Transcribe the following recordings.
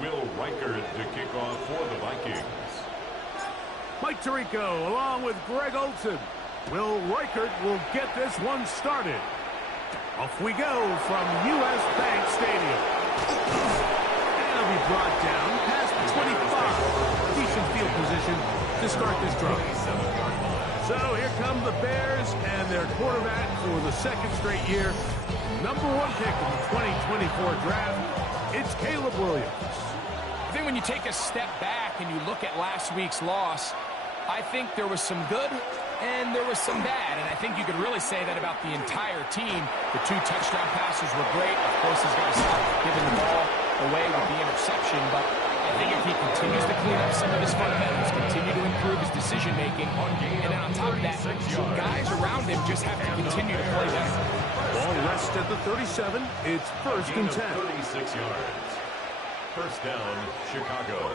Will Reichert to kick off for the Vikings. Mike Tirico along with Greg Olson. Will Reichert will get this one started. Off we go from U.S. Bank Stadium. And it'll be brought down past 25. Decent field position to start this drive. So here come the Bears and their quarterback for the second straight year. Number 1 pick in the 2024 draft. It's Caleb Williams. I think when you take a step back and you look at last week's loss, I think there was some good and there was some bad. And I think you could really say that about the entire team. The 2 touchdown passes were great. Of course, he's got to stop giving the ball away with the interception. But I think if he continues to clean up some of his fundamentals, continue to improve his decision-making, and then on top of that, guys around him just have to continue to play better. Ball rests at the 37. It's first and 10. 36 yards. First down, Chicago.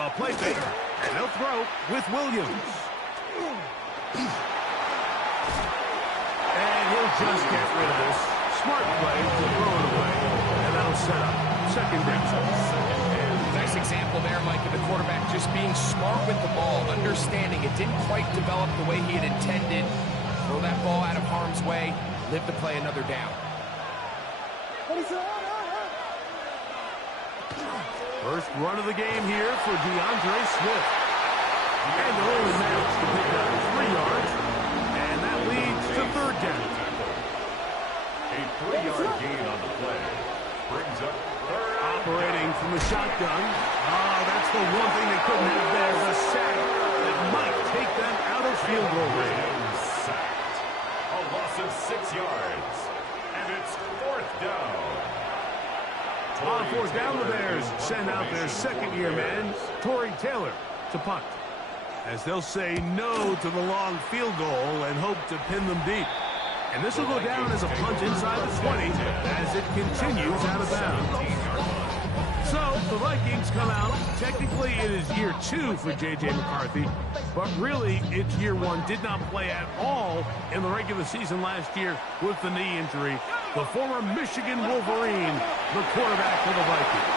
A play fake, and they'll throw with Williams. And he'll just get rid of this. Smart play to throw it away, and that'll set up second down. Nice example there, Mike, of the quarterback just being smart with the ball, understanding it didn't quite develop the way he had intended. Throw that ball out of harm's way, live to play another down. First run of the game here for DeAndre Swift. And they'll only manage to pick up 3 yards. And that leads to third down. A 3-yard gain on the play. Brings up third. Operating from the shotgun. Oh, that's the one thing they couldn't have there. The sack that might take them out of field goal range. Sacked. A loss of 6 yards. And it's fourth down. On fourth down, the Bears send out their second-year man, Torrey Taylor, to punt, as they'll say no to the long field goal and hope to pin them deep. And this will go down as a punt inside the 20 as it continues out of bounds. So the Vikings come out. Technically, it is year 2 for J.J. McCarthy, but really, it's year 1. Did not play at all in the regular season last year with the knee injury. The former Michigan Wolverine, the quarterback for the Vikings.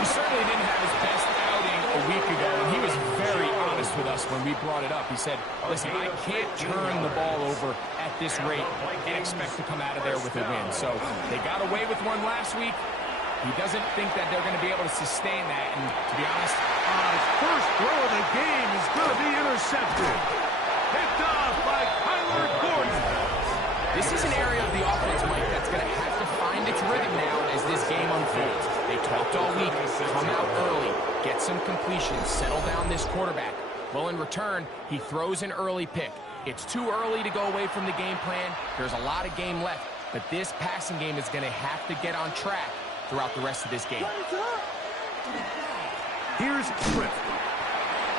He certainly didn't have his best outing a week ago, and he was very honest with us when we brought it up. He said, listen, I can't turn the ball over at this rate and expect to come out of there with a win. So they got away with one last week. He doesn't think that they're going to be able to sustain that, and to be honest, his first throw of the game is going to be intercepted. Picked off by Kyler Gordon. This is an area of the offense, Mike, that's going to have to find its rhythm now as this game unfolds. They talked all week, come out early, get some completions, settle down this quarterback. Well, in return, he throws an early pick. It's too early to go away from the game plan. There's a lot of game left, but this passing game is going to have to get on track throughout the rest of this game. Here's Swift.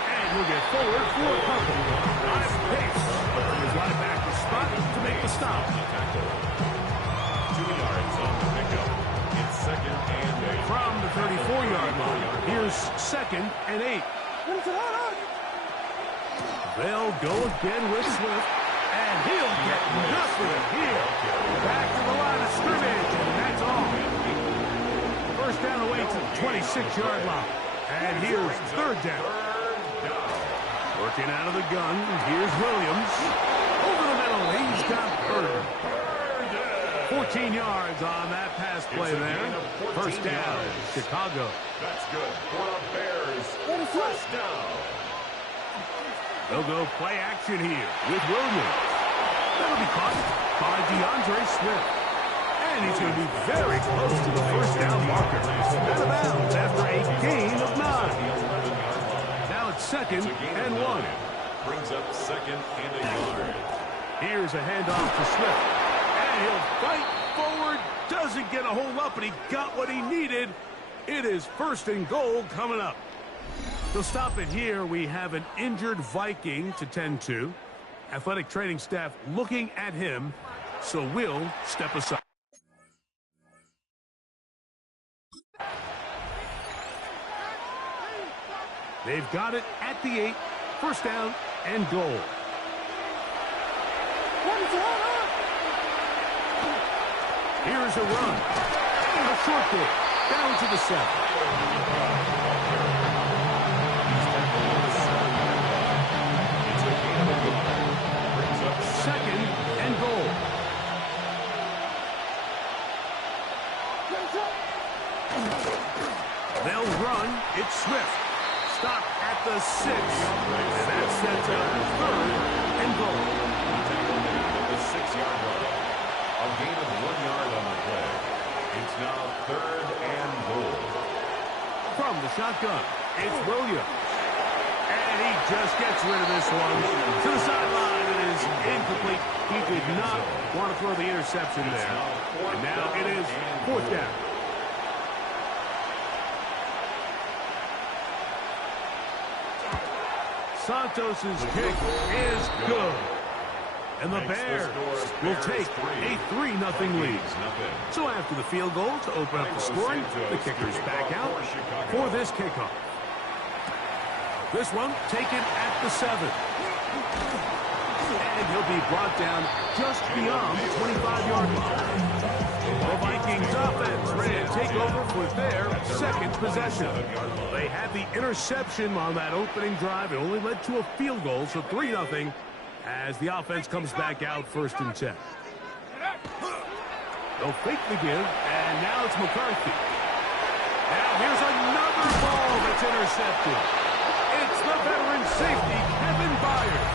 And he'll get forward for a couple. On his pace. He's running back the spot to make the stop. 2 yards on the pickup. It's second and 8. From the 34-yard line, here's second and 8. They'll go again with Swift. And he'll get nothing here. Back to the line of scrimmage, and that's all. First down away to the 26-yard line. And here's third down. Working out of the gun, here's Williams. Over the middle, he's got Bird. 14 yards on that pass play there. First down, Chicago. That's good for the Bears. First down. They'll go play action here with Williams. That'll be caught by DeAndre Swift. And he's going to be very close to the first down marker. Out of bounds after a gain of 9. Now it's second and 1. Brings up second and a yard. Here's a handoff to Swift. And he'll fight forward. Doesn't get a hold up, but he got what he needed. It is first and goal coming up. To stop it here, we have an injured Viking to tend to. Athletic training staff looking at him, so we'll step aside. They've got it at the 8. First down and goal. Here's a run. A short goal. Down to the 7. Second and goal. They'll run. It's Swift. Stop at the 6. And that sets up third and goal. The 6-yard line. A gain of 1 yard on the play. It's now third and goal. From the shotgun, it's Williams. And he just gets rid of this one. To the sideline, it is incomplete. He did not want to throw the interception there. And now it is fourth down. Santos's kick is good. And the Bears will take a 3-0 lead. So after the field goal to open up the scoring, the kicker's back out for this kickoff. This one taken at the 7. And he'll be brought down just beyond the 25-yard line. The Vikings offense ready to take over for their second possession. They had the interception on that opening drive. It only led to a field goal, so 3-0 as the offense comes back out first and 10. They'll fake the give, and now it's McCarthy. Now here's another ball that's intercepted. It's the veteran safety, Kevin Byard.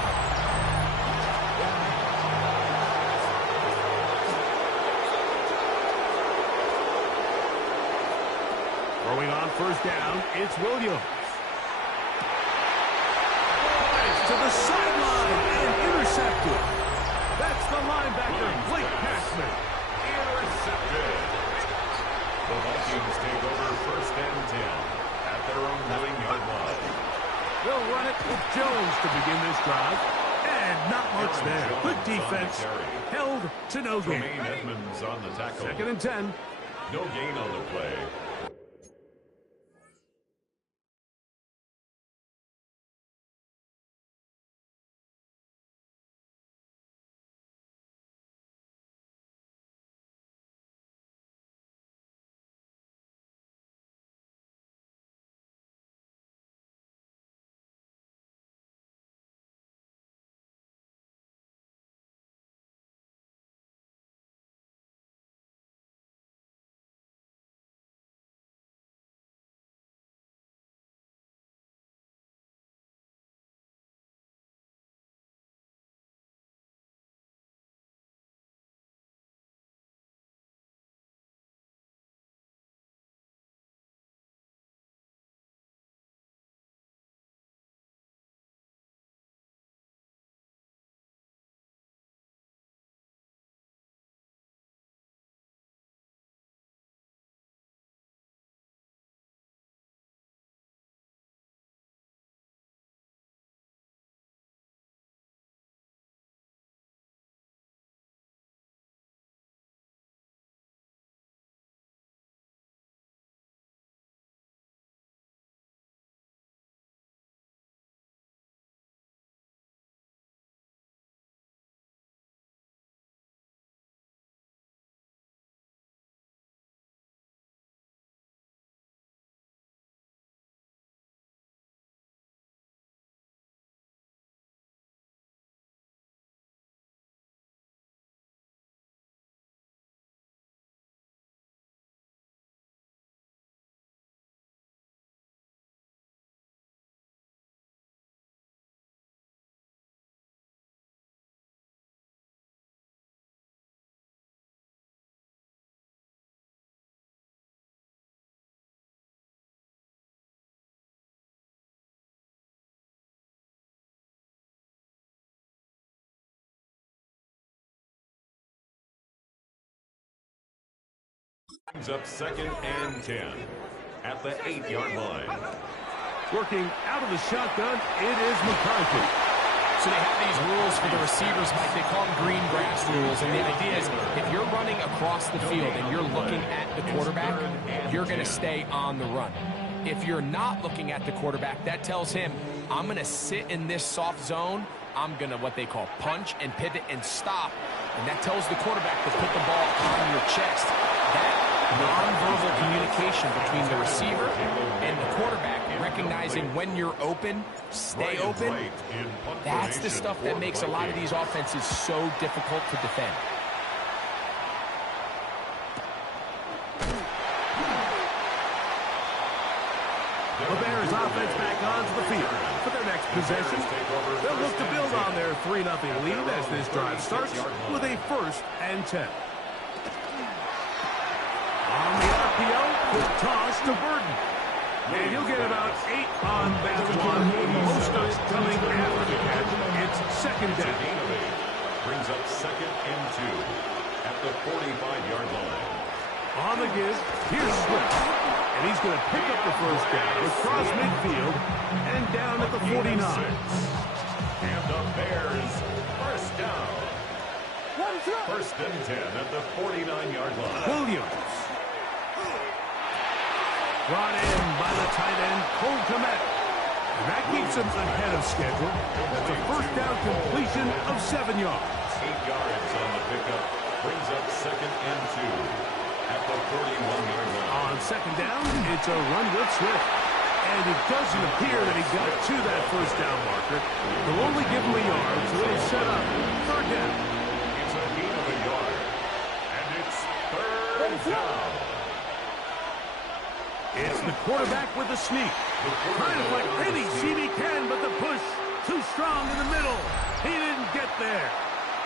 Throwing on first down, it's Williams. To the sideline and intercepted. That's the linebacker, Blake Passman. Intercepted. The Vikings take over first and 10 at their own 9-yard line. They'll run it with Jones to begin this drive. And not much there. Good defense. Held to no gain. Edmonds on the tackle. Second and 10. No gain on the play. Up second and 10 at the 8-yard line. Working out of the shotgun, it is McCarthy. So they have these rules for the receivers, Mike. They call them green grass rules. And the idea is if you're running across the field and you're looking at the quarterback, you're going to stay on the run. If you're not looking at the quarterback, that tells him, I'm going to sit in this soft zone. I'm going to what they call punch and pivot and stop. And that tells the quarterback to put the ball on your chest. That nonverbal communication between the receiver and the quarterback, recognizing when you're open, stay open. That's the stuff that makes a lot of these offenses so difficult to defend. The Bears offense back onto the field for their next possession. They'll look to build on their 3-0 lead as this drive starts with a 1st and 10. On the RPO, quick toss to Burton. And he'll get about 8 on that one. Most of it coming after the catch. It's 2nd down. Brings up 2nd and 2 at the 45-yard line. On the give, here's Swift. And he's going to pick up the 1st down across midfield and down at the 49. And the Bears, 1st down. 1st and 10 at the 49-yard line. Williams. Brought in by the tight end, Cole Kmet. And that keeps him ahead of schedule. That's a 1st down completion of 7 yards. 8 yards on the pickup. Brings up 2nd and 2 at the 31-yard line. On 2nd down, it's a run with Swift. And it doesn't appear that he got to that 1st down marker. They'll only give him a yard, so it'll set up 3rd down. It's a gain of a yard. And it's 3rd down. It's the quarterback with the sneak. Trying to find any seam he can, but the push too strong in the middle. He didn't get there.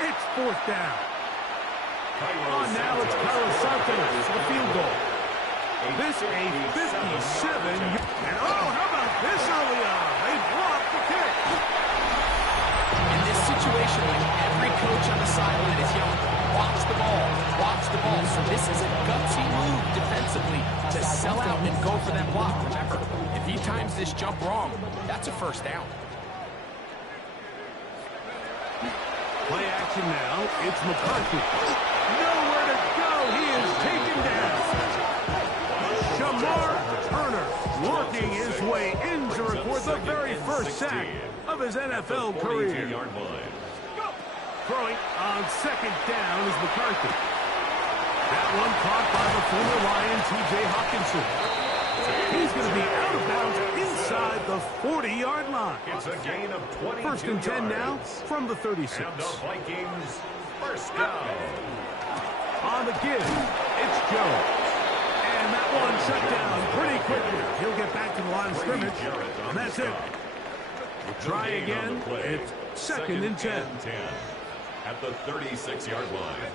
It's 4th down. On now, it's Carlos Santos for the field goal. This a 57. And how about this early on? They blocked the kick. In this situation, like every coach on the sideline is yelling, watch the ball, watch the ball. So this is a gutsy move defensively to sell out and go for that block. Remember, if he times this jump wrong, that's a 1st down. Play action now. It's McCarthy. Nowhere to go. He is taken down. Shamar Turner working his way in to record the very 1st sack of his NFL career. Throwing on 2nd down is McCarthy. That one caught by the former Lion, T.J. Hawkinson. He's going to be out of bounds inside the 40-yard line. It's a gain of 22 1st and 10 now from the 36. And the Vikings, 1st down. On the give, it's Jones. And that one shut down pretty quickly. He'll get back to the line of scrimmage, and that's it. We'll try again. It's 2nd and 10. At the 36-yard line.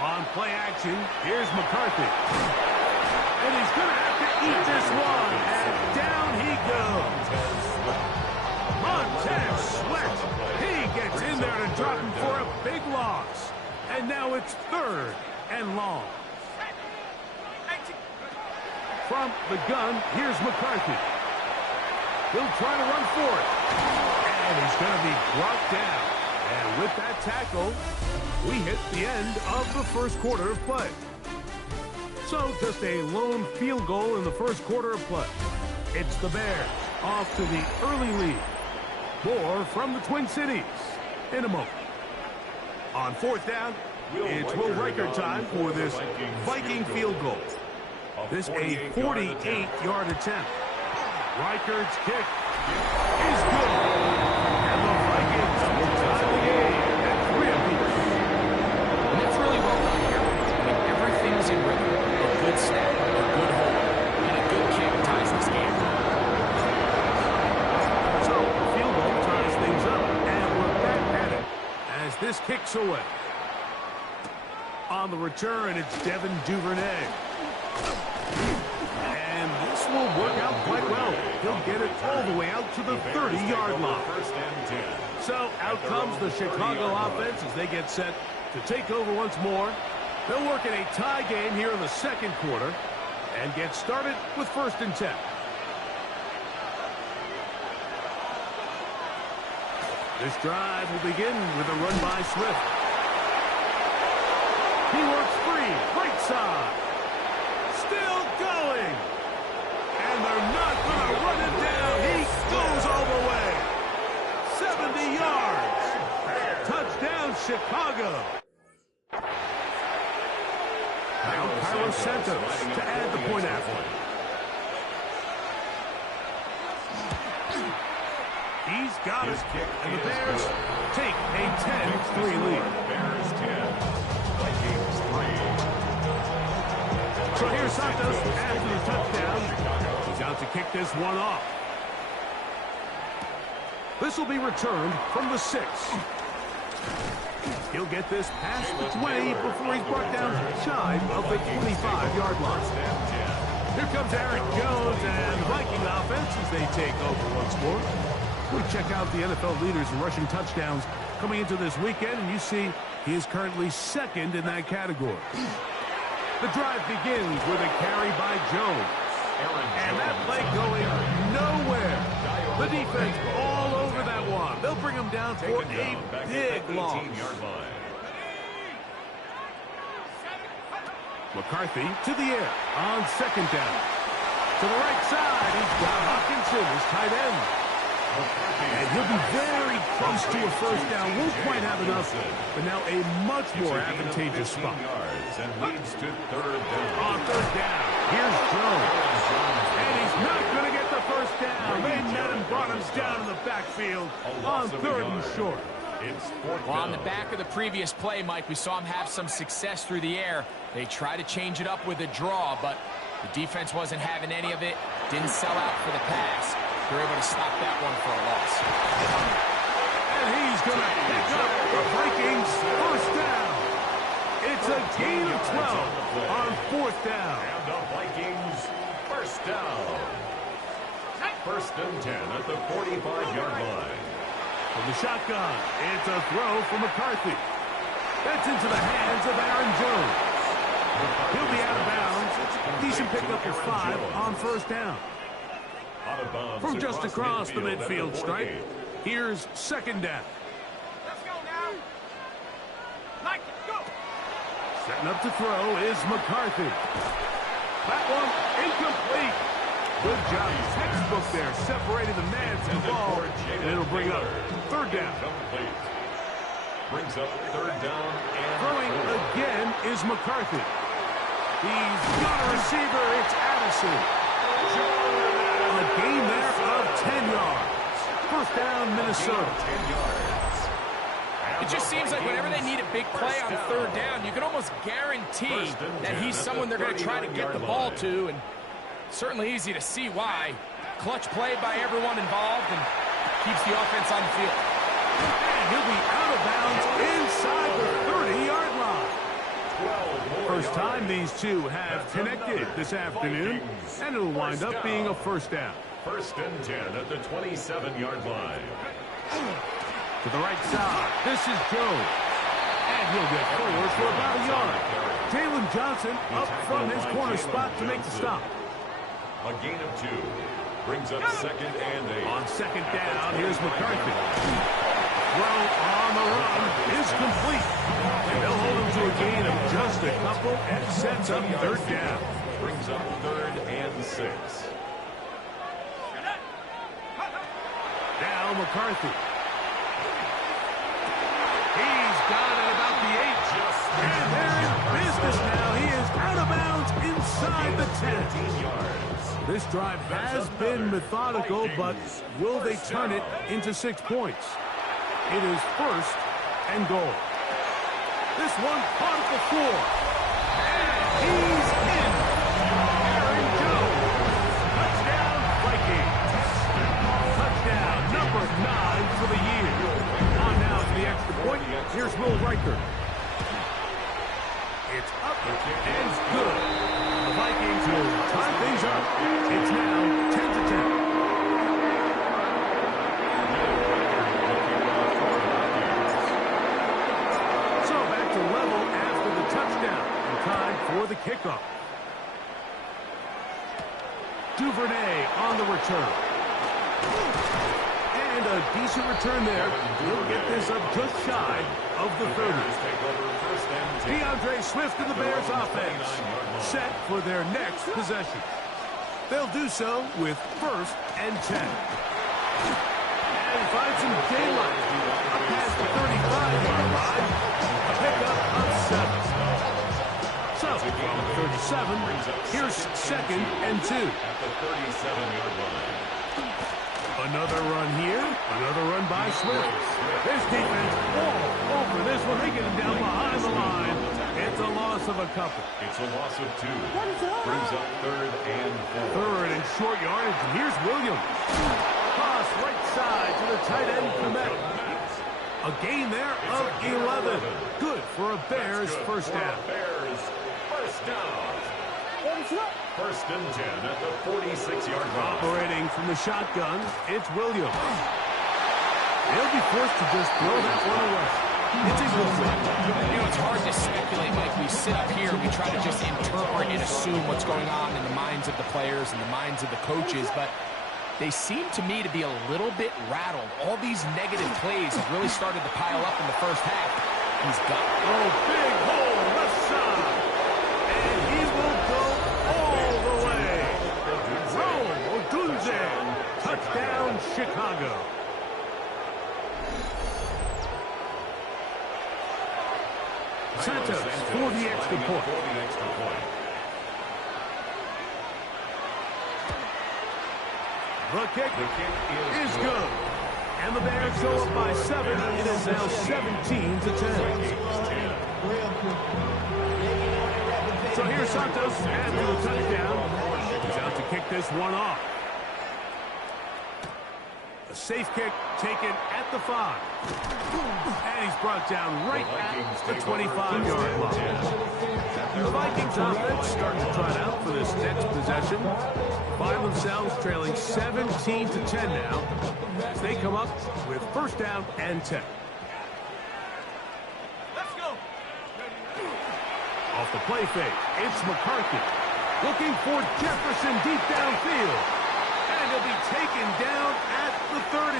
On play action, here's McCarthy. And he's going to have to eat this one. And down he goes. Montez Sweat. He gets in there to drop him for a big loss. And now it's 3rd and long. From the gun, here's McCarthy. He'll try to run for it. And he's going to be brought down. And with that tackle, we hit the end of the 1st quarter of play. So just a lone field goal in the 1st quarter of play. It's the Bears off to the early lead. More from the Twin Cities in a moment. On 4th down, it's Will Reichert time for this Viking field goal. This a 48-yard attempt. Reichert's kick is good. And the Vikings will tie the game at 3 apiece. And that's really well done here. I mean, everything's in rhythm. A good snap, a good hold, and a good kick ties this game. So, the field goal ties things up, and we're back at it as this kicks away. On the return, it's Devin Duvernay. And this will work out quite well. He'll get it all the way out to the 30-yard line. So out comes the Chicago offense as they get set to take over once more. They'll work in a tie game here in the 2nd quarter and get started with 1st and 10. This drive will begin with a run by Swift. He works free, right side. Still going. And they're not going to run him down. He goes all the way. 70 yards. Touchdown, Chicago. Now got it. And the Bears take a 10-3 lead. Bears 10, Vikings 3. So here's Santos after the touchdown. He's out to kick this one off. This will be returned from the 6. He'll get this past the 20 before he's brought down shy of the 25-yard line. Here comes Aaron Jones and Viking offense as they take over once more. We check out the NFL leaders in rushing touchdowns coming into this weekend, and you see he is currently second in that category. The drive begins with a carry by Jones. And that play going nowhere. The defense all over that one. They'll bring him down for a big loss. McCarthy to the air on second down. To the right side, he's got Hawkinson, his tight end. And he'll be very close to a first down. Won't quite have enough, but now a much more advantageous spot. And leads to third down. On third down, here's Jones. And he's not going to get the first down. They met him, brought him down in the backfield on third and short. It's fourth well, down. on the back of the previous play, Mike, we saw him have some success through the air. They tried to change it up with a draw, but the defense wasn't having any of it. Didn't sell out for the pass. They're able to stop that one for a loss. And he's going to pick up the Vikings first down. It's a gain of 12 on fourth down. And the Vikings first down. First and 10 at the 45-yard line. From the shotgun, it's a throw from McCarthy. That's into the hands of Aaron Jones. He'll be out of bounds. Decent pickup of 5 on first down. Out of bounds From just across the midfield at stripe, 48. here's second down. Let's go now. Like it, go. Setting up to throw is McCarthy. That one incomplete. Good job. Textbook there, separating the man from the ball, and it'll bring up third down. Complete. Brings up third down and Throwing again is McCarthy. He's got a receiver. It's Addison. A gain there of 10 yards. First down, Minnesota. 10 yards. It just seems like whenever they need a big play on third down, you can almost guarantee that he's someone they're going to try to get the ball to, and certainly easy to see why. Clutch play by everyone involved and keeps the offense on the field. And he'll be out of bounds inside the 30-yard line. First time these two have connected this afternoon, and it'll wind up being a first down. First and 10 at the 27-yard line. To the right side, this is Jones. And he'll get forward for about a yard. Jalen Johnson up from his corner spot to make the stop. A gain of 2. Brings up second and 8. On second down, here's McCarthy. Throw on the run is complete. And they'll hold him to a gain of just a couple and sets up third down. Brings up third and 6. Now McCarthy. He's got it about the 8. And they're in business now. He is out of bounds inside the 10. This drive has been methodical, but will they turn it into 6 points? It is first and goal. This one caught at the floor. And he's in. Aaron Jones. Touchdown, Vikings. Touchdown, number 9 for the year. On now to the extra point. Here's Will Riker. It's up and good. The Vikings will tie things up. It's now 10-10. So back to level after the touchdown. And time for the kickoff. Duvernay on the return. And a decent return there. He'll get this up just shy of the 30. DeAndre Swift and the Bears offense set for their next possession. They'll do so with first and 10. And find some daylight. Up past the 35-yard line. A pickup of 7. So, from 37, here's second and 2. At the 37-yard line. Another run here. Another run by Smith. This defense all over this one. They get him down behind the line. It's a loss of a couple. It's a loss of 2. Brings up 3rd and 4. Third and short yardage. Here's Williams. Cross right side to the tight end, Komet. A gain there of 11. Good for a Bears first down. Bears first down. 1st and 10 at the 46-yard line. Operating from the shotgun, it's Williams. They'll be forced to just throw that one away. It's incomplete. You know, it's hard to speculate, Mike. We sit up here, we try to just interpret and assume what's going on in the minds of the players and the minds of the coaches, but they seem to me to be a little bit rattled. All these negative plays have really started to pile up in the first half. He's got it. Oh, big hole, left side. And he will go all the way. Rome Odunze. Touchdown, Chicago. Santos for the extra point. The kick is good. And the Bears go up by 7. It is now 17-10. So here's Santos after the touchdown. He's out to kick this one off. A safe kick taken at the 5. And he's brought down right at the 25-yard line. The Vikings offense starting to trot out for this next possession. Find themselves trailing 17-10 now as they come up with first down and 10. Let's go. Off the play fake, it's McCarthy. Looking for Jefferson deep downfield. And he'll be taken down at the 30.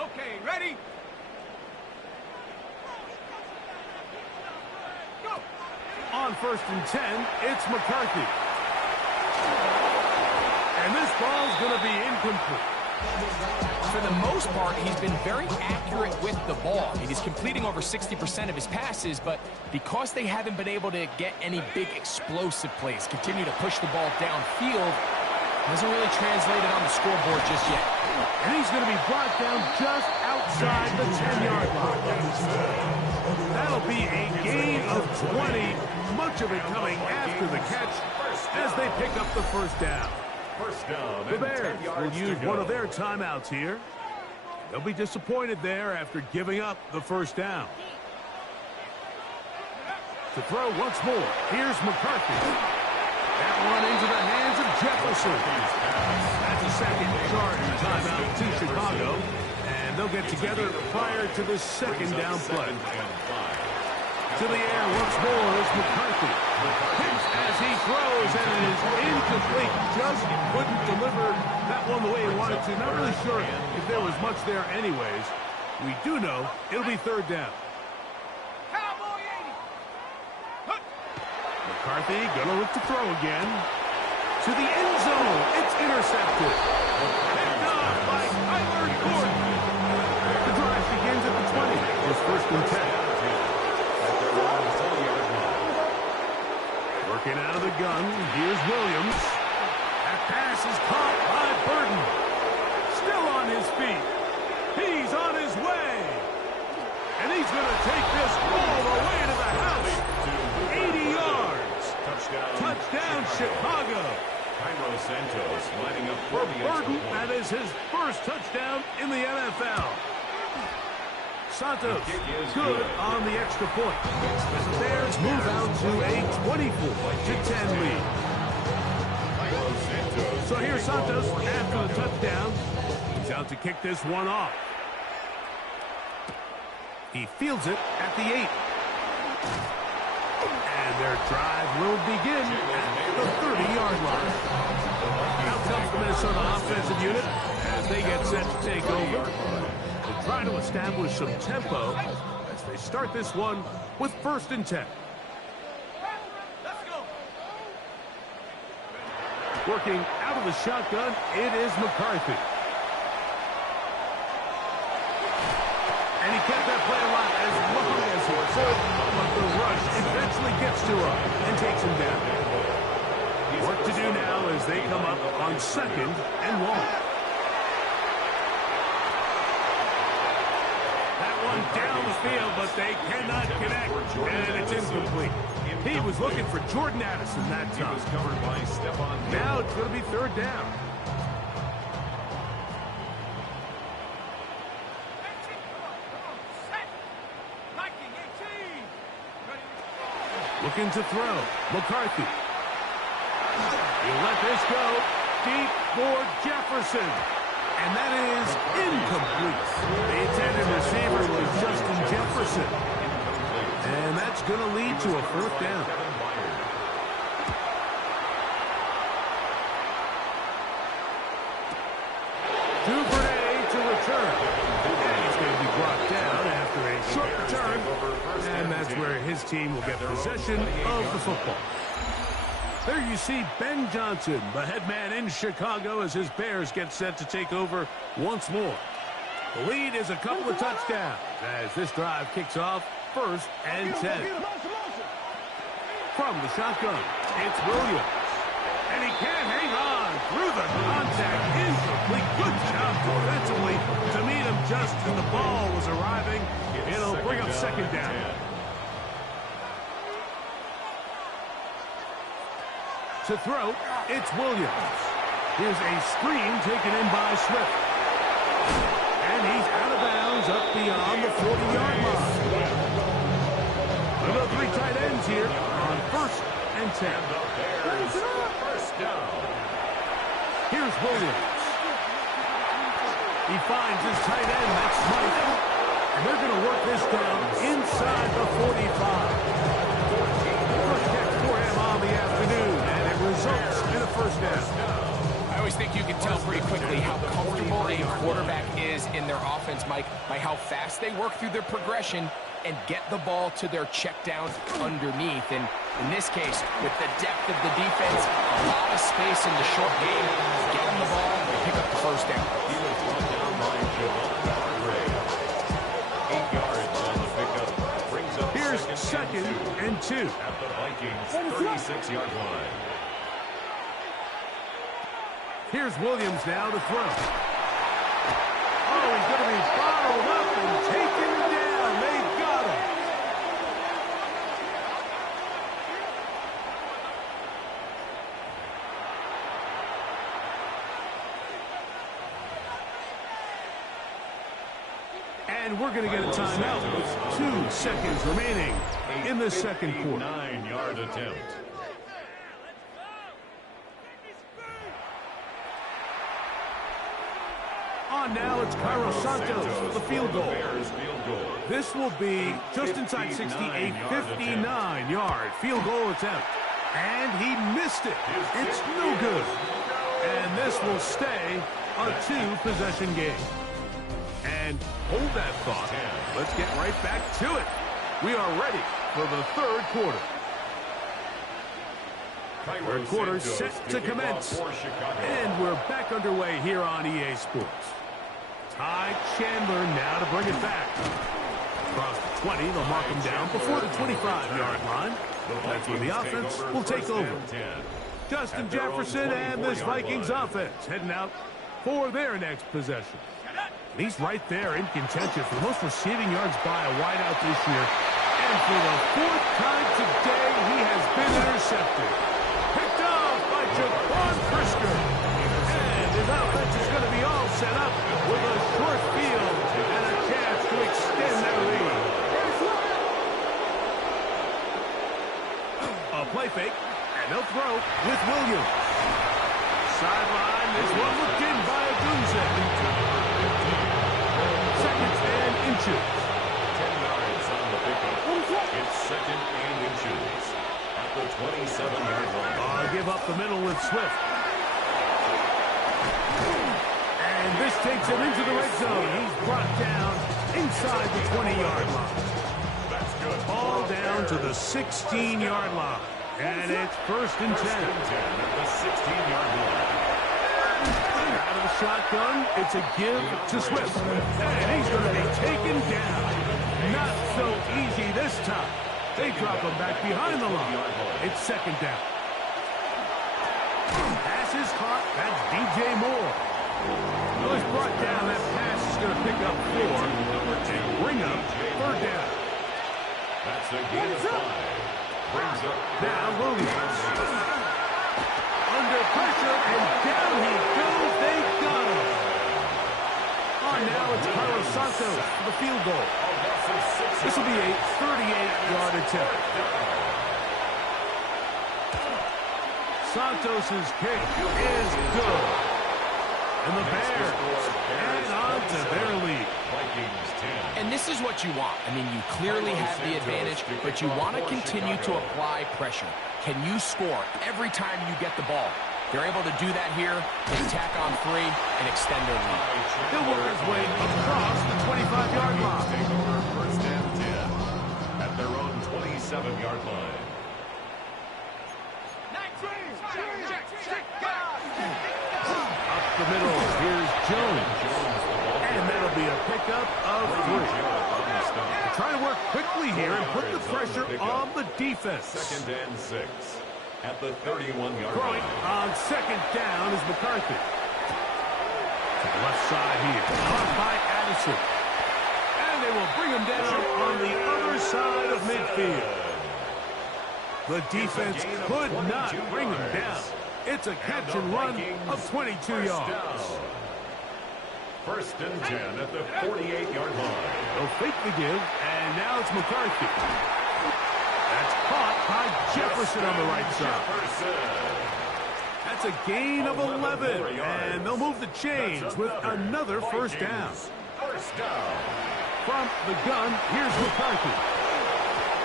Okay, ready? Go. On 1st and 10, it's McCarthy. And this ball's going to be incomplete. For the most part, he's been very accurate with the ball. I mean, he's completing over 60% of his passes, but because they haven't been able to get any big explosive plays, continue to push the ball downfield, hasn't really translated on the scoreboard just yet. And he's going to be brought down just outside the 10-yard line. That'll be a gain of 20, much of it coming after the catch as they pick up the first down. First down. The Bears will use one of their timeouts here. They'll be disappointed there after giving up the first down. To throw once more, here's McCarthy. That one into the hands of Jefferson. That's a second charge timeout to Chicago. And they'll get together prior to the second down play. To the air once more is McCarthy. Hits as he throws, and it is incomplete. Just couldn't deliver that one the way he wanted to. Not really sure if there was much there anyways. We do know it'll be third down. Cowboy 80. McCarthy gonna look to throw again. To the end zone. It's intercepted. Picked off by Tyler Gordon. The drive begins at the 20. It's 1st and 10. Working out of the gun, here's Williams. That pass is caught by Burton. Still on his feet. He's on his way. And he's going to take this all the way to the house. 80 yards. Touchdown, Chicago. Cairo Santos lining up For Burton, that is his first touchdown in the NFL. Santos good on the extra point. As the Bears move out to a 24-10 lead. So here's Santos after the touchdown. He's out to kick this one off. He fields it at the 8. And their drive will begin at the 30-yard line. Out comes the Minnesota offensive unit as they get set to take over. Try to establish some tempo as they start this one with 1st and 10. Let's go. Working out of the shotgun, it is McCarthy. And he kept that play alive as careful, but the rush eventually gets to him and takes him down. Work to do now as they come up on 2nd and long. That one down the field, but they cannot connect, and it's incomplete. He was looking for Jordan Addison that time. Now it's going to be 3rd down. Looking to throw. McCarthy. He'll let this go. Deep for Jefferson. And that is incomplete. The intended receiver was Justin Jefferson. And that's going to lead to a 4th down. Duvernay to return. And he's going to be brought down after a short return. And that's where his team will get possession of the football. There you see Ben Johnson, the head man in Chicago, as his Bears get set to take over once more. The lead is a couple of touchdowns as this drive kicks off 1st and 10. From the shotgun, it's Williams. And he can't hang on through the contact. Incomplete. Good job defensively to meet him just as the ball was arriving. It'll bring up 2nd down. To throw, it's Williams. Here's a screen taken in by Swift. And he's out of bounds up beyond the 40-yard line. Another 3 tight ends here on 1st and 10. Here's Williams. He finds his tight end, that's Smythe. And they're going to work this down inside the 45. First catch for him on the afternoon, and it results in a 1st down. I always think you can tell pretty quickly how comfortable a quarterback is in their offense, Mike, by how fast they work through their progression and get the ball to their check down underneath. And in this case, with the depth of the defense, a lot of space in the short game, get them the ball and pick up the 1st down. He was brought down by Javon Gray. 8 yards on the pickup. Brings up Here's 2nd and 2. At the Vikings 36-yard line. Here's Williams now to throw. Oh, he's going to be bottled up and taken down. They've got him. And we're going to get a timeout with 2 seconds remaining in the 2nd quarter. 9-yard attempt. On now, it's Cairo Santos with the field goal. This will be just inside 60, a 59-yard field goal attempt. And he missed it. It's no good. And this will stay a 2-possession game. And hold that thought. Let's get right back to it. We are ready for the 3rd quarter. 3rd quarter set to commence. And we're back underway here on EA Sports. Ty Chandler now to bring it back. Across the 20, they'll mark him down before the 25-yard line. That's where the offense will take over. Justin Jefferson and this Vikings offense heading out for their next possession. He's right there in contention for the most receiving yards by a wideout this year. And for the 4th time today, he has been intercepted. Picked off by Jaquan Brisker. And his offense is going to be all set up with a short field and a chance to extend their lead. A play fake, and they'll throw with Williams. Sideline, this one looked in by Agunze. 2nd and inches. 10 yards on the pickup. It's 2nd and inches. At the 27-yard line. Give up the middle with Swift. And this takes him into the red zone. He's brought down inside the 20-yard line. Ball down to the 16-yard line. And it's 1st and 10. At the 16-yard line. Out of the shotgun, it's a give to Swift. And he's going to be taken down. Not so easy this time. drop him back behind the line. It's second down. Pass is caught. That's DJ Moore. Well, he's brought down. That pass is going to pick up 4 and bring up third down. That's a gain of 5. Brings up now Williams. Under pressure, and down he goes. They got him. On now, it's Carlos Santos for the field goal. This will be a 38-yard attempt. Santos' kick is good. And the Bears add on to their lead. And this is what you want. I mean, you clearly have the advantage, but you want to continue to apply pressure. Can you score every time you get the ball? They're able to do that here. They tack on 3 and extend their lead. He'll work his way across the 25-yard line. Take over first and 10 at their own 27-yard line. Up the middle, here's Jones. And that'll be a pickup of 3. They're trying to work quickly here and put the pressure on the defense. Second and 6 at the 31-yard Throwing line. on second down is McCarthy. To the left side here. Caught by Addison. And they will bring him down on the other side of midfield. The defense could not bring him down. It's a catch and run of 22 yards. First and 10 at the 48-yard line. They'll fake the give, and now it's McCarthy. That's caught by Jefferson on the right side. That's a gain of 11, and they'll move the chains with another first down. First down. From the gun, here's McCarthy.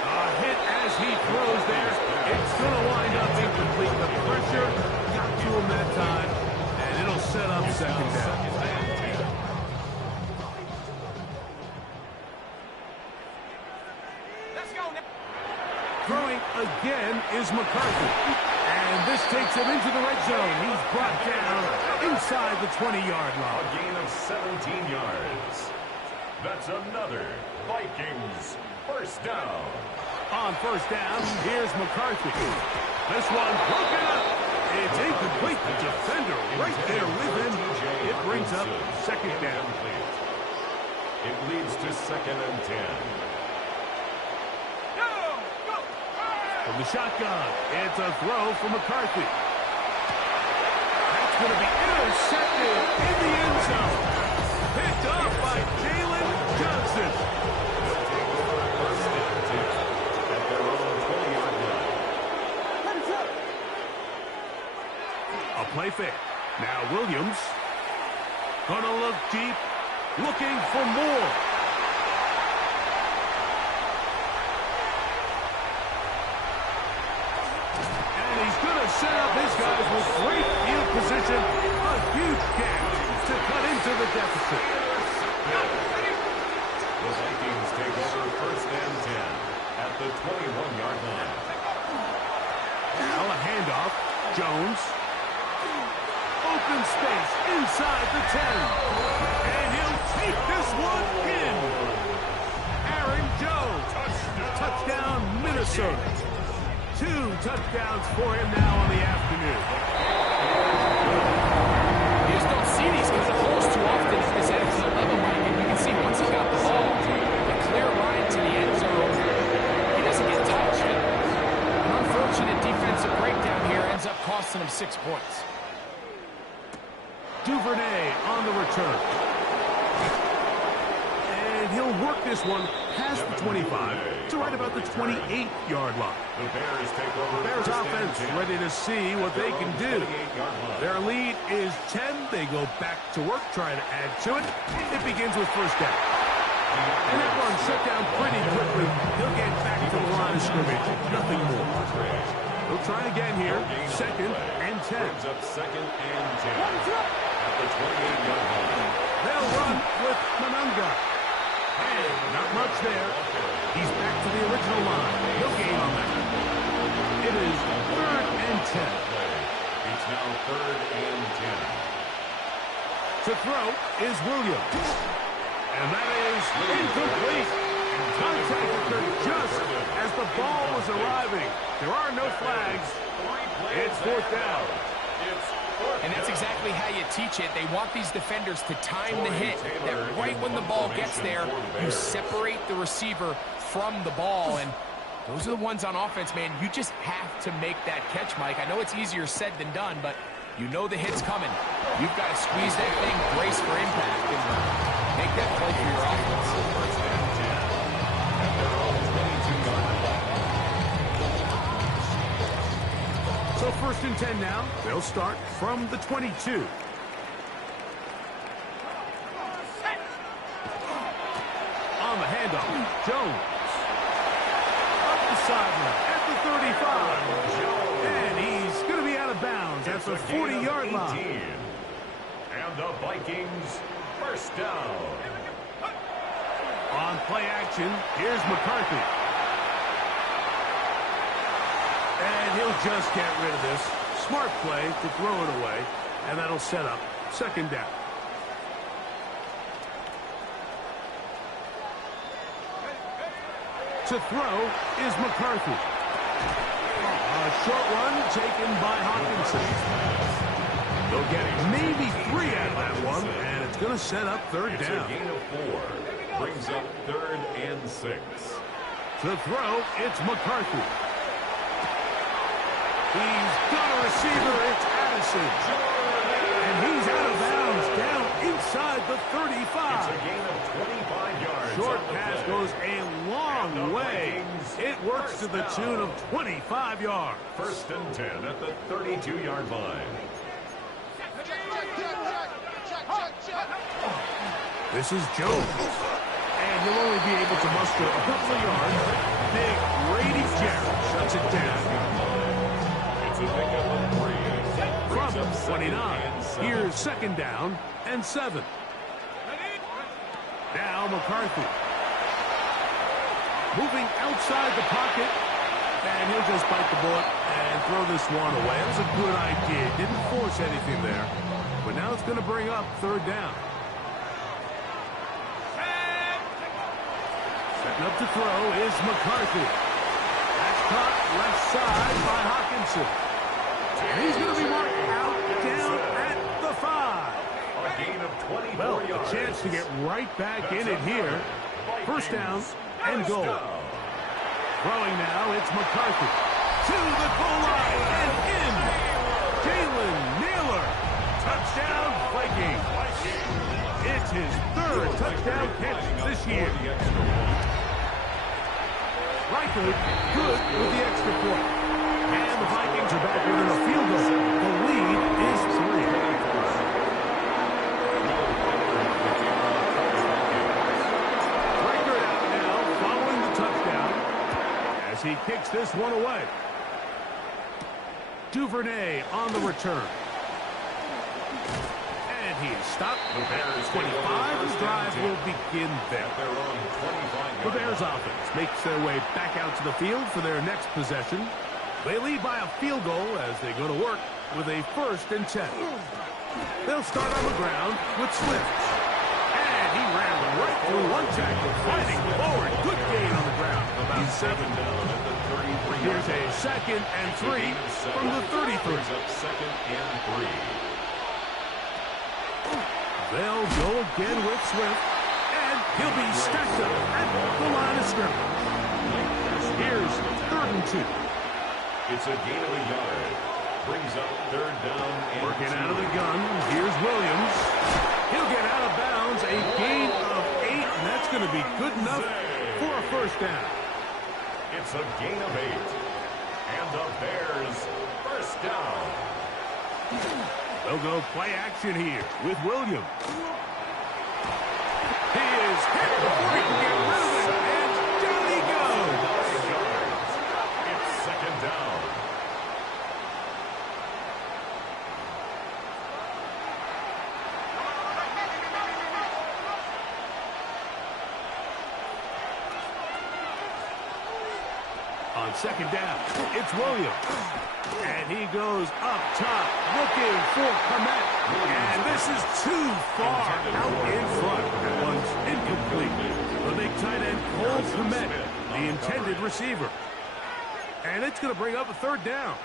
A hit as he throws there. It's going to wind up incomplete. The pressure got to him that time, and it'll set up second down. Throwing again is McCarthy. And this takes him into the red zone. He's brought down inside the 20-yard line. A gain of 17 yards. That's another Vikings first down. On first down, here's McCarthy. This one broken up. It's incomplete. The defender right there with him. It brings up second down. It leads to second and 10. From the shotgun, it's a throw for McCarthy. That's going to be intercepted in the end zone. Picked up by Jalen Johnson. First and 10 at their own 20-yard line. A play fake. Now Williams. Gonna look deep, looking for more. Set up his guys with great field position. A huge gap to cut into the deficit. The Vikings take over first and 10 at the 21-yard line. Now a handoff. Jones. Open space inside the 10. And he'll take this one in. Aaron Jones. Touchdown, Minnesota. 2 touchdowns for him now on the afternoon. You just don't see these kind of holes too often at this NFL level, Mike. And you can see once he got the ball, a clear line to the end zone. He doesn't get touched. An unfortunate defensive breakdown here ends up costing him 6 points. Duvernay on the return. And he'll work this one past the 25 to right about the 28-yard line. The Bears take over. Bears offense ready to see what they can do. Their lead is 10. They go back to work, try to add to it. It begins with first down. And that one shut down pretty quickly. He'll get back to the line of scrimmage. Nothing more. They'll try again here. Second and 10. Brings up second and 10 at the 28-yard line. They'll run with Monunga. And not much there. He's back to the original line. No gain on that. It is third and 10. It's now third and 10. To throw is Williams. And that is incomplete. Contact occurred just as the ball was arriving. There are no flags. It's fourth down. And that's exactly how you teach it. They want these defenders to time the hit, that right when the ball gets there, you separate the receiver from the ball. And those are the ones on offense, man. You just have to make that catch, Mike. I know it's easier said than done, but you know the hit's coming. You've got to squeeze that thing, brace for impact, and make that play for your offense. So first and 10 now. They'll start from the 22. On the handoff, Jones. Up the sideline at the 35. And he's going to be out of bounds at the 40-yard line. And the Vikings first down. On play action, here's McCarthy. And he'll just get rid of this. Smart play to throw it away. And that'll set up second down. To throw is McCarthy. A short run taken by Hawkinson. They'll get maybe 3 out of that one. And it's going to set up third down. It's a gain of 4. Brings up 3rd and 6. To throw, it's McCarthy. He's got a receiver. It's Addison. And he's out of bounds down inside the 35. It's a gain of 25 yards. Short pass goes a long way. It works to the tune of 25 yards. First and 10 at the 32-yard line. This is Jones. And he'll only be able to muster a couple of yards. Big Grady Jarrett shuts it down. From 29, here's second down and 7. Now McCarthy. Moving outside the pocket. And he'll just bite the bullet and throw this one away. That was a good idea. Didn't force anything there. But now it's going to bring up third down. Setting up to throw is McCarthy. That's caught left side by Hawkinson. And he's going to be marked out down at the 5. A gain of 24 well, yards. A chance to get right back in it here. First down and goal. Throwing now, it's McCarthy. To the goal line and in. Jalen Naylor. Touchdown, Vikings. It's his 3rd touchdown catch this year. Reichert good with the extra point. And the Vikings are back within a field goal. The lead is 3. Reichert out now following the touchdown as he kicks this one away. Duvernay on the return. And he is stopped. The Bears 25. The drive will begin there. Their own 25 The Bears offense makes their way back out to the field for their next possession. They lead by a field goal as they go to work with a first and 10. They'll start on the ground with Swift. And he ran right through one tackle, fighting forward. Good gain on the ground. About 7 down at the 33. Here's a second and 3 from the 33. Second and 3. They'll go again with Swift. And he'll be stacked up at the line of scrimmage. Here's 3rd and 2. It's a gain of a yard. Brings up 3rd down and Working 2. out of the gun. Here's Williams. He'll get out of bounds. A gain of 8, and that's going to be good enough for a first down. It's a gain of 8. And the Bears first down. They'll go play action here with Williams. He is hit before he can get rid of it, and down he goes. It's second down. On second down, it's Williams. And he goes up top, looking for Komet. And this is too far out in front. That one's incomplete. The big tight end, Cole Komet, the intended receiver. And it's going to bring up a third down.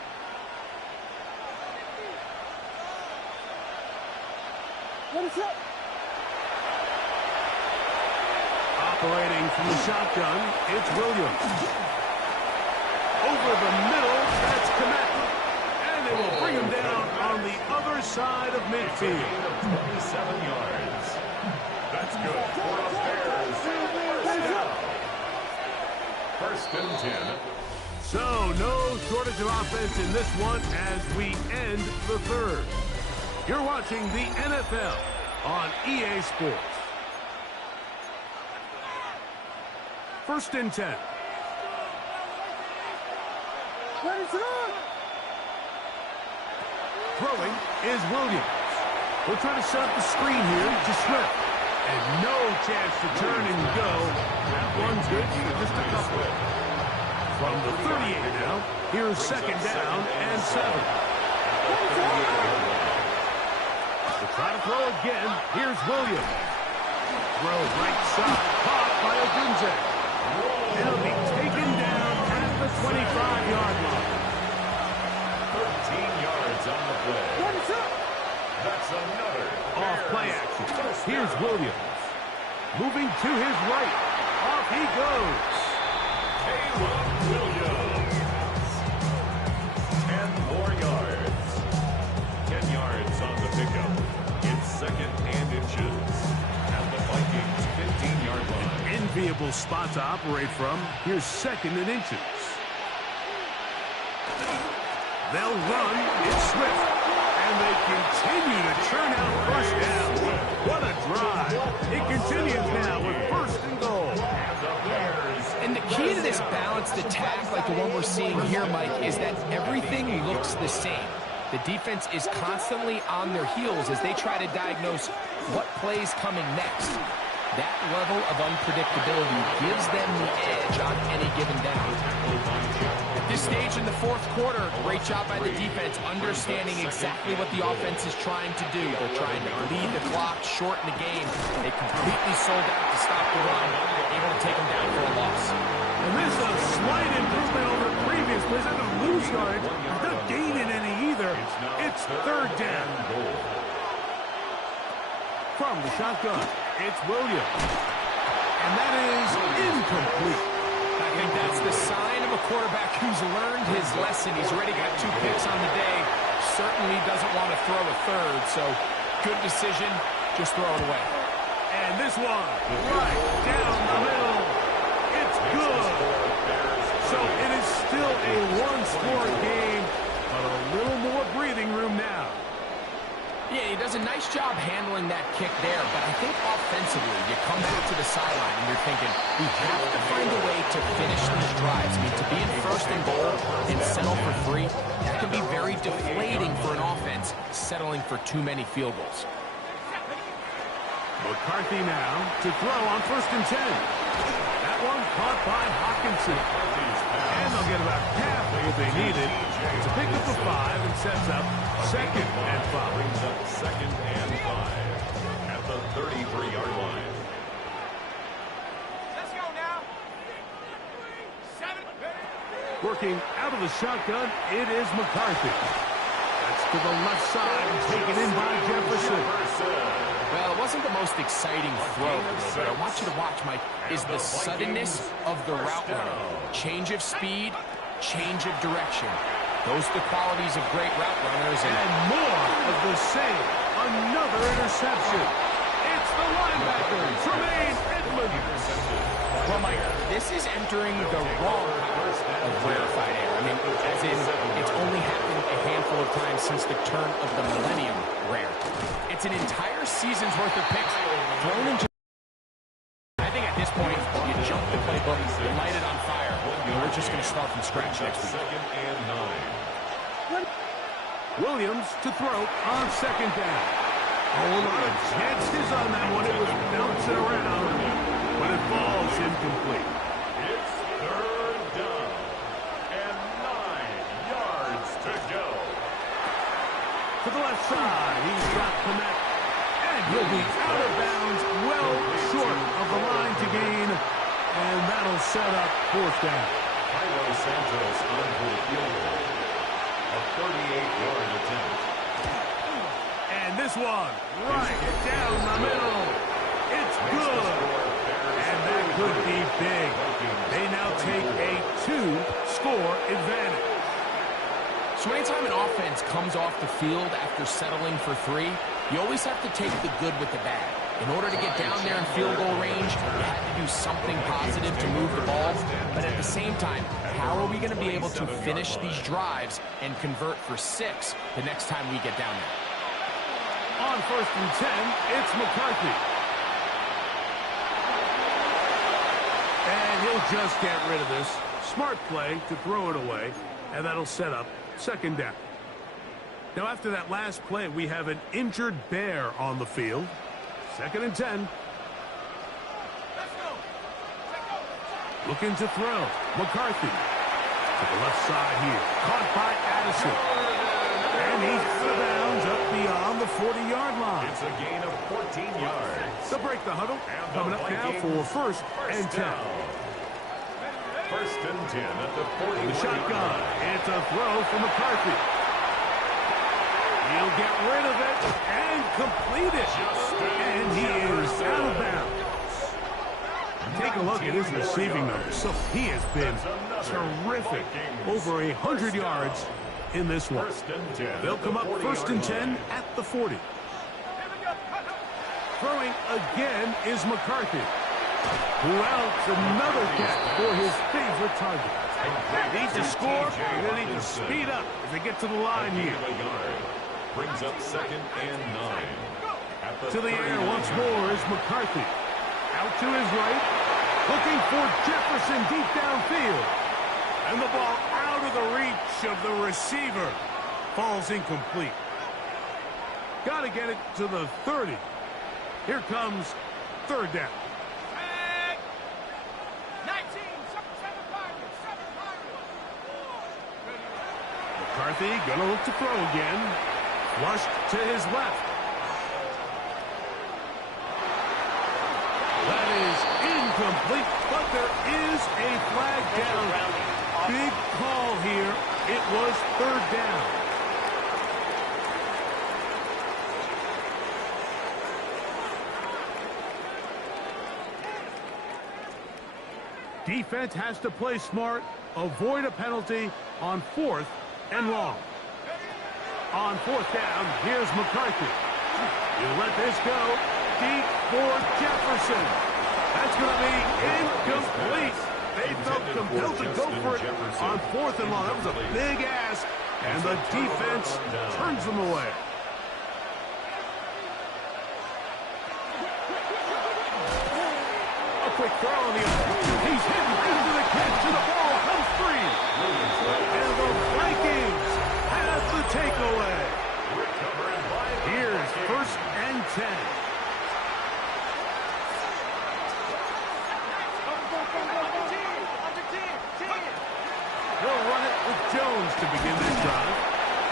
Operating from the shotgun, it's Williams. Over the middle, that's Komet. And they will bring him down on the other side of midfield. 27 yards. That's good for a Bears first down. 1st and 10. So, no shortage of offense in this one as we end the third. You're watching the NFL on EA Sports. 1st and 10. Throwing is Williams. We'll try to set up the screen here to Swift. And no chance to turn and go. That one's good for just a couple. From the 38 now, here's 2nd down and 7. To try to throw again, here's Williams. Throw right side, caught by Odunze. It'll be taken down at the 25-yard line. 13 yards on the play. That's another Off play action. Here's Williams. Moving to his right. Off he goes. Caleb Williams. 10 more yards. 10 yards on the pickup. It's 2nd and inches. At the Vikings 15-yard line. Enviable spot to operate from. Here's 2nd and inches. They'll run. It's Swift. And they continue to churn out first down. What a drive. It continues now with 1st and goal. And the key to this balanced attack, like the one we're seeing here, Mike, is that everything looks the same. The defense is constantly on their heels as they try to diagnose what play's coming next. That level of unpredictability gives them the edge on any given down. At this stage in the 4th quarter, great job by the defense understanding exactly what the offense is trying to do. They're trying to bleed the clock, shorten the game. They completely sold out to stop the run, able to take them down for a loss. And this is a slight improvement over previous plays. They're going to lose yards. They're not gaining any either. It's 3rd down. From the shotgun, it's Williams. And that is incomplete. I think that's the sign of a quarterback who's learned his lesson. He's already got 2 picks on the day. Certainly doesn't want to throw a 3rd, so good decision. Just throw it away. And this one, right down the middle. It's good. So it is still a one-score game, but a little more breathing room now. Yeah, he does a nice job handling that kick there, but I think offensively, you come back to the sideline and you're thinking, we have to find a way to finish these drives. I mean, to be in 1st and goal and settle for 3, that can be very deflating for an offense, settling for too many field goals. McCarthy now to throw on 1st and 10. That one caught by Hawkinson. And they'll get about half of what they needed to pick up a 5 and sets up 2nd and 5. Brings up 2nd and 5 at the 33-yard line. Let's go now. 7. Working out of the shotgun, it is McCarthy. That's to the left side and taken in by Jefferson. Well, it wasn't the most exciting throw, but I want you to watch, Mike, is the suddenness of the route running. Change of speed, change of direction. Those are the qualities of great route runners. And more of the same. Another interception. It's the linebacker, Tremaine Edmonds. Well, Mike, this is entering the wrong of rarefied air. I mean, as in, it's only happened a handful of times since the turn of the millennium rare. It's an entire season's worth of picks thrown into. I think at this point, you jump the playbook, you light it on fire, and we're just going to start from scratch next week. 2nd and 9. Williams to throw on 2nd down. Oh, a lot of chances on that one. It was bouncing around, but it falls incomplete. It's 3rd down and 9 yards to go. To the left side, he's got Komet. And he'll be out of bounds, well short of the line to gain. And that'll set up fourth down. Cairo Santos on for the field goal. A 38-yard attempt. And this one, right down the middle. It's good. And that could be big. They now take a 2-score advantage. So anytime an offense comes off the field after settling for 3, you always have to take the good with the bad. In order to get down there in field goal range, you had to do something positive to move the ball. But at the same time, how are we going to be able to finish these drives and convert for 6 the next time we get down there? On 1st and 10, it's McCarthy. And he'll just get rid of this. Smart play to throw it away, and that'll set up 2nd down. Now, after that last play, we have an injured Bear on the field. 2nd and 10. Looking to throw. McCarthy to the left side here. Caught by Addison. And he's out of bounds up beyond the 40-yard line. It's a gain of 14 yards. They'll break the huddle. Coming up now for 1st and 10. 1st and 10 at the 40. The shotgun. It's a throw for McCarthy. He'll get rid of it and complete it. And he is out of bounds. Take a look at his receiving numbers. So he has been terrific. Over 100 yards in this one. They'll come up 1st and 10 at the 40. Throwing again is McCarthy. Who else? Another catch for his favorite target. They need to score. They need to speed up as they get to the line here. Brings up 2nd and 9. To the air once more is McCarthy. Out to his right. Looking for Jefferson deep downfield. And the ball out of the reach of the receiver. Falls incomplete. Got to get it to the 30. Here comes 3rd down. 19, 7 McCarthy going to look to throw again. Flushed to his left. That is incomplete, but there is a flag down. Big call here. It was 3rd down. Defense has to play smart, avoid a penalty on 4th and long. On 4th down, here's McCarthy. You let this go. Deep for Jefferson. That's going to be incomplete. They felt compelled to go for it on 4th and long. That was a big ask, and the defense turns them away. A quick throw on the other. He's hidden into the catch, and the ball comes free. And the Vikings have the takeaway. Here's 1st and 10. They'll run it with Jones to begin this drive.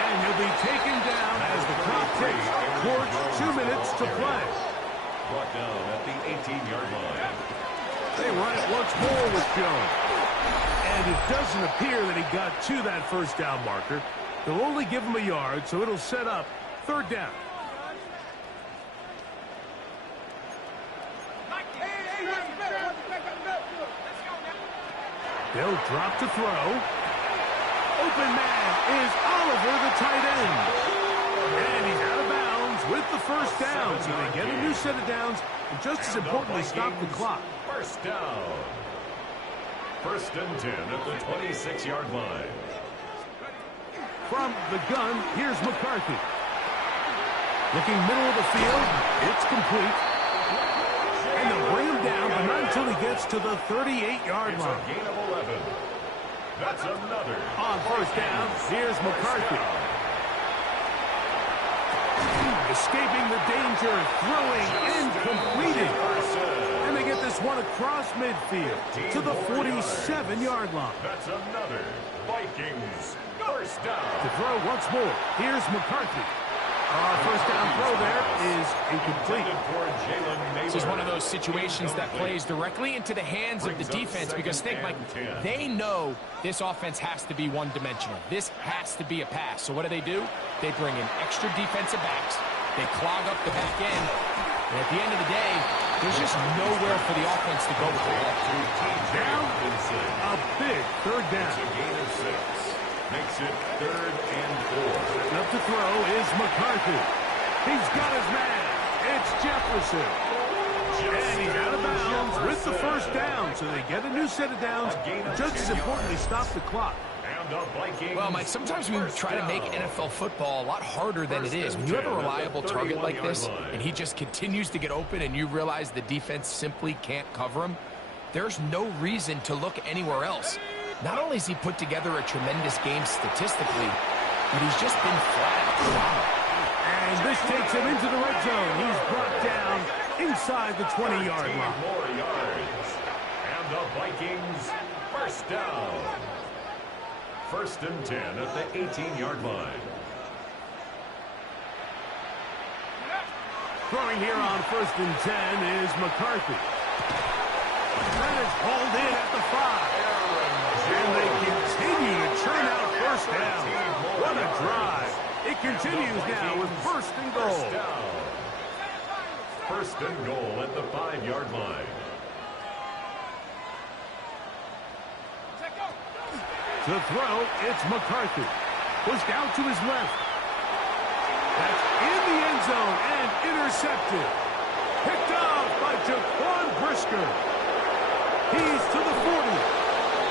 And he'll be taken down as the clock ticks towards 2 minutes to play. Brought down at the 18-yard line. They run it once more with Jones. And it doesn't appear that he got to that 1st down marker. They'll only give him a yard, so it'll set up 3rd down. They'll drop to throw. Open man is Oliver, the tight end. And he's out of bounds with the 1st down. So they get a new set of downs, and just as importantly, stop the clock. 1st down. 1st and 10 at the 26-yard line. From the gun, here's McCarthy. Looking middle of the field, it's complete. And they'll bring him down, but not until he gets to the 38-yard line. It's a gain of 11. That's another. On 1st down, here's McCarthy. Escaping the danger, throwing and completing. And they get this one across midfield to the 47-yard line. That's another. Vikings 1st down. To throw once more, here's McCarthy. First down throw there is incomplete. This is one of those situations that plays directly into the hands of the defense because think, Mike, they know this offense has to be one-dimensional. This has to be a pass. So what do? They bring in extra defensive backs. They clog up the back end. And at the end of the day, there's just nowhere for the offense to go with the ball. Down, a big third down. It's a gain of 6. Makes it 3rd and 4. Up to throw is McCarthy. He's got his man. It's Jefferson. And he's out of bounds with the first down. So they get a new set of downs. Just as importantly, stop the clock. Well, Mike, sometimes we try to make NFL football a lot harder than it is. When you have a reliable target like this, and he just continues to get open, and you realize the defense simply can't cover him, there's no reason to look anywhere else. Not only has he put together a tremendous game statistically, but he's just been flat out phenomenal. And this takes him into the red zone. He's brought down inside the 20-yard line. More yards. And the Vikings first down. 1st and 10 at the 18-yard line. Throwing here on 1st and 10 is McCarthy. That is hauled in at the 5. And they continue to churn out first down. What a drive. It continues now with 1st and goal. 1st and goal at the 5-yard line. To throw, it's McCarthy. Pushed out to his left. That's in the end zone and intercepted. Picked off by Jaquan Brisker. He's to the 40.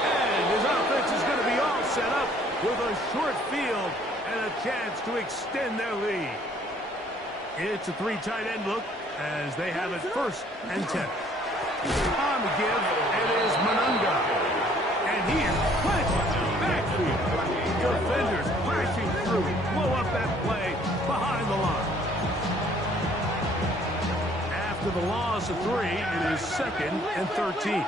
And his offense is going to be all set up with a short field and a chance to extend their lead. It's a 3 tight end look as they have it 1st and 10. On the give, it is Monunga. And he is planted in the backfield. Defenders crashing through, blow up that play behind the line. After the loss of 3, it is 2nd and 13.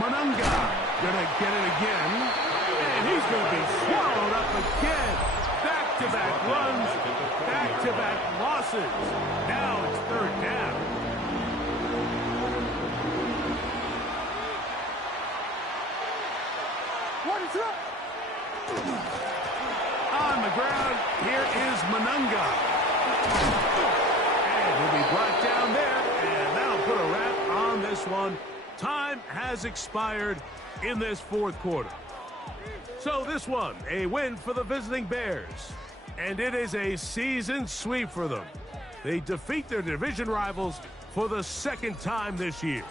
Monunga gonna get it again, and he's gonna be swallowed up again. Back-to-back runs, back-to-back losses. Now it's 3rd down. On the ground, here is Monunga. And he'll be brought down there, and that'll put a wrap on this one. Time has expired in this 4th quarter. So this one, a win for the visiting Bears. And it is a season sweep for them. They defeat their division rivals for the 2nd time this year.